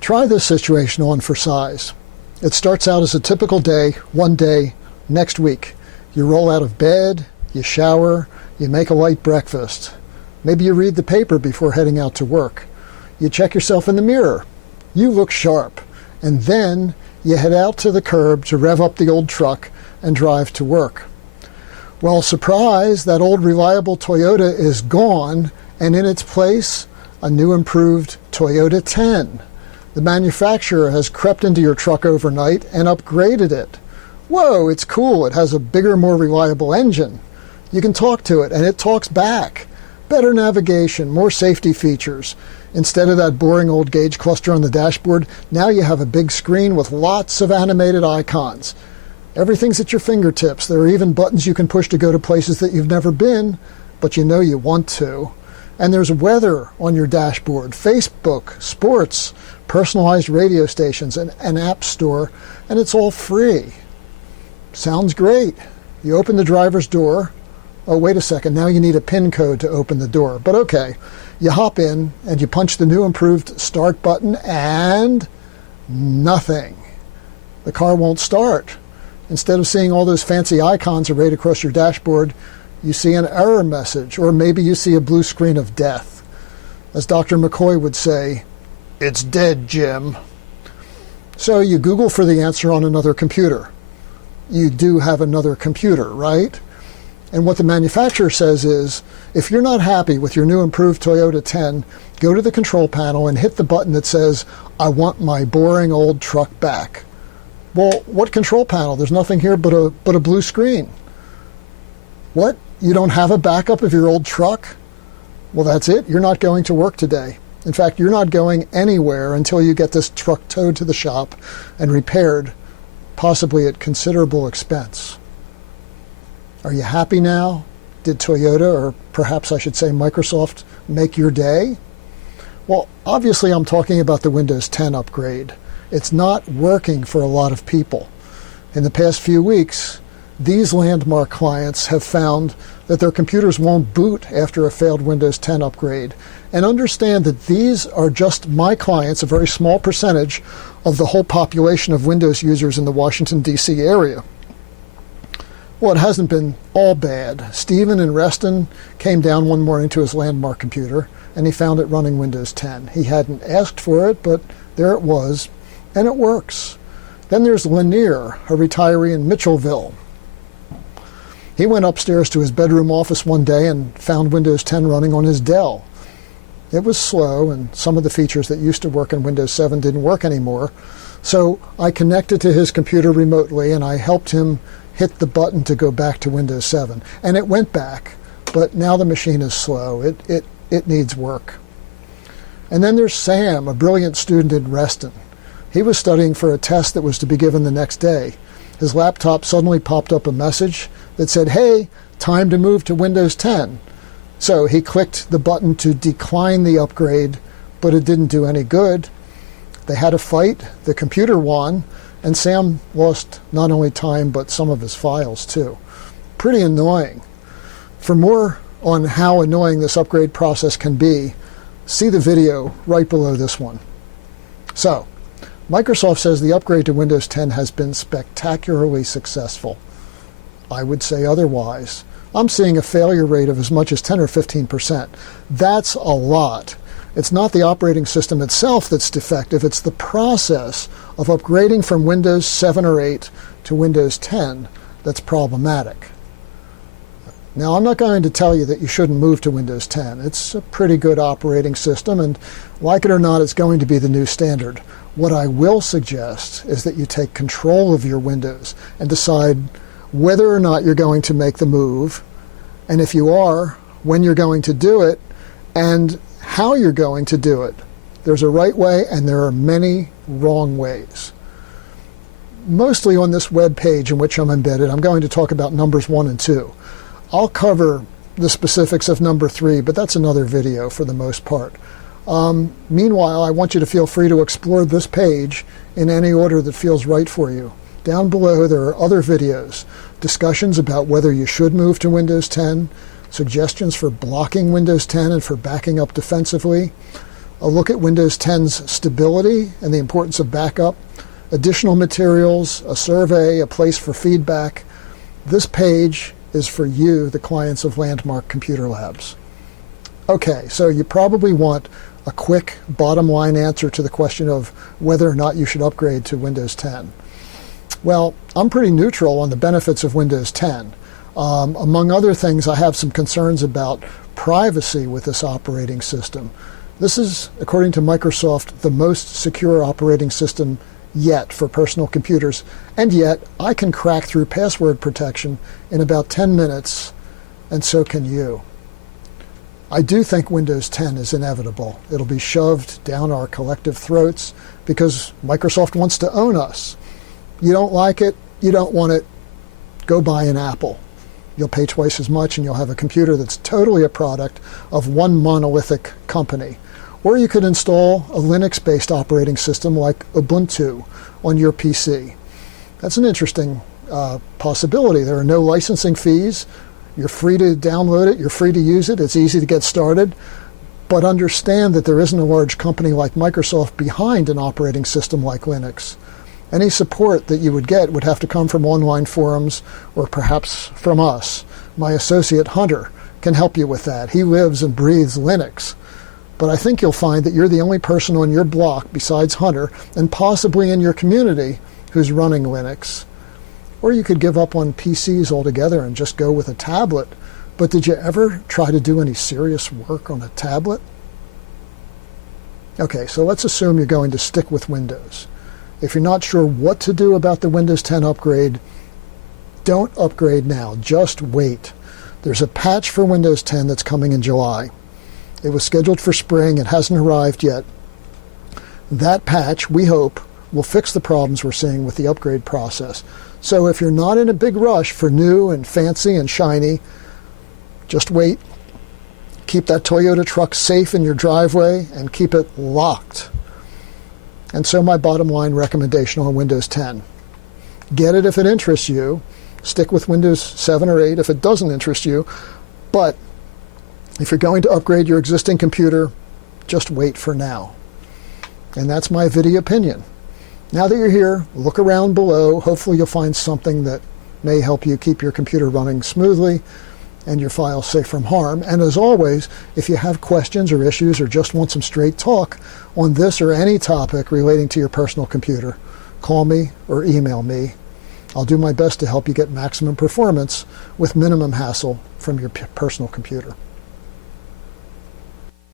Try this situation on for size. It starts out as a typical day, one day, next week. You roll out of bed, you shower, you make a light breakfast. Maybe you read the paper before heading out to work. You check yourself in the mirror. You look sharp. And then you head out to the curb to rev up the old truck and drive to work. Well, surprise, that old reliable Toyota is gone, and in its place, a new improved Toyota 10. The manufacturer has crept into your truck overnight and upgraded it. Whoa, it's cool. It has a bigger, more reliable engine. You can talk to it, and it talks back. Better navigation, more safety features. Instead of that boring old gauge cluster on the dashboard, now you have a big screen with lots of animated icons. Everything's at your fingertips. There are even buttons you can push to go to places that you've never been, but you know you want to. And there's weather on your dashboard, Facebook, sports, personalized radio stations, an app store, and it's all free. Sounds great. You open the driver's door. Oh, wait a second, now you need a PIN code to open the door. But okay, you hop in and you punch the new improved start button and nothing. The car won't start. Instead of seeing all those fancy icons arrayed across your dashboard, you see an error message, or maybe you see a blue screen of death. As Dr. McCoy would say, "It's dead, Jim." So you Google for the answer on another computer. You do have another computer, right? And what the manufacturer says is, if you're not happy with your new improved Toyota 10, go to the control panel and hit the button that says, "I want my boring old truck back." Well, what control panel? There's nothing here but a blue screen. What? You don't have a backup of your old truck? Well, that's it. You're not going to work today. In fact, you're not going anywhere until you get this truck towed to the shop and repaired, possibly at considerable expense. Are you happy now? Did Toyota, or perhaps I should say Microsoft, make your day? Well, obviously I'm talking about the Windows 10 upgrade. It's not working for a lot of people. In the past few weeks, these Landmark clients have found that their computers won't boot after a failed Windows 10 upgrade. And understand that these are just my clients, a very small percentage of the whole population of Windows users in the Washington, D.C. area. Well, it hasn't been all bad. Stephen in Reston came down one morning to his Landmark computer, and he found it running Windows 10. He hadn't asked for it, but there it was, and it works. Then there's Lanier, a retiree in Mitchellville. He went upstairs to his bedroom office one day and found Windows 10 running on his Dell. It was slow, and some of the features that used to work in Windows 7 didn't work anymore. So I connected to his computer remotely, and I helped him hit the button to go back to Windows 7. And it went back, but now the machine is slow. It needs work. And then there's Sam, a brilliant student in Reston. He was studying for a test that was to be given the next day. His laptop suddenly popped up a message that said, "Hey, time to move to Windows 10. So he clicked the button to decline the upgrade, but it didn't do any good. They had a fight, the computer won, and Sam lost not only time, but some of his files too. Pretty annoying. For more on how annoying this upgrade process can be, see the video right below this one. So, Microsoft says the upgrade to Windows 10 has been spectacularly successful. I would say otherwise. I'm seeing a failure rate of as much as 10 or 15%. That's a lot. It's not the operating system itself that's defective, it's the process of upgrading from Windows 7 or 8 to Windows 10 that's problematic. Now, I'm not going to tell you that you shouldn't move to Windows 10. It's a pretty good operating system, and like it or not, it's going to be the new standard. What I will suggest is that you take control of your Windows and decide whether or not you're going to make the move, and if you are, when you're going to do it, and how you're going to do it. There's a right way, and there are many wrong ways. Mostly on this web page in which I'm embedded, I'm going to talk about numbers 1 and 2. I'll cover the specifics of number 3, but that's another video for the most part. Meanwhile, I want you to feel free to explore this page in any order that feels right for you. Down below, there are other videos, discussions about whether you should move to Windows 10, suggestions for blocking Windows 10 and for backing up defensively, a look at Windows 10's stability and the importance of backup, additional materials, a survey, a place for feedback. This page is for you, the clients of Landmark Computer Labs. Okay, so you probably want a quick bottom line answer to the question of whether or not you should upgrade to Windows 10. Well, I'm pretty neutral on the benefits of Windows 10. Among other things, I have some concerns about privacy with this operating system. This is, according to Microsoft, the most secure operating system yet for personal computers, and yet I can crack through password protection in about 10 minutes, and so can you. I do think Windows 10 is inevitable. It'll be shoved down our collective throats because Microsoft wants to own us. You don't like it, you don't want it, go buy an Apple. You'll pay twice as much and you'll have a computer that's totally a product of one monolithic company. Or you could install a Linux-based operating system like Ubuntu on your PC. That's an interesting possibility. There are no licensing fees. You're free to download it. You're free to use it. It's easy to get started. But understand that there isn't a large company like Microsoft behind an operating system like Linux. Any support that you would get would have to come from online forums or perhaps from us. My associate Hunter can help you with that. He lives and breathes Linux. But I think you'll find that you're the only person on your block besides Hunter and possibly in your community who's running Linux. Or you could give up on PCs altogether and just go with a tablet. But did you ever try to do any serious work on a tablet? Okay, so let's assume you're going to stick with Windows. If you're not sure what to do about the Windows 10 upgrade, don't upgrade now. Just wait. There's a patch for Windows 10 that's coming in July. It was scheduled for spring. It hasn't arrived yet. That patch, we hope, will fix the problems we're seeing with the upgrade process. So if you're not in a big rush for new and fancy and shiny, just wait. Keep that Toyota truck safe in your driveway and keep it locked. And so my bottom line recommendation on Windows 10. Get it if it interests you. Stick with Windows 7 or 8 if it doesn't interest you. But if you're going to upgrade your existing computer, just wait for now. And that's my video opinion. Now that you're here, look around below. Hopefully you'll find something that may help you keep your computer running smoothly and your files safe from harm. And as always, if you have questions or issues or just want some straight talk on this or any topic relating to your personal computer, call me or email me. I'll do my best to help you get maximum performance with minimum hassle from your personal computer.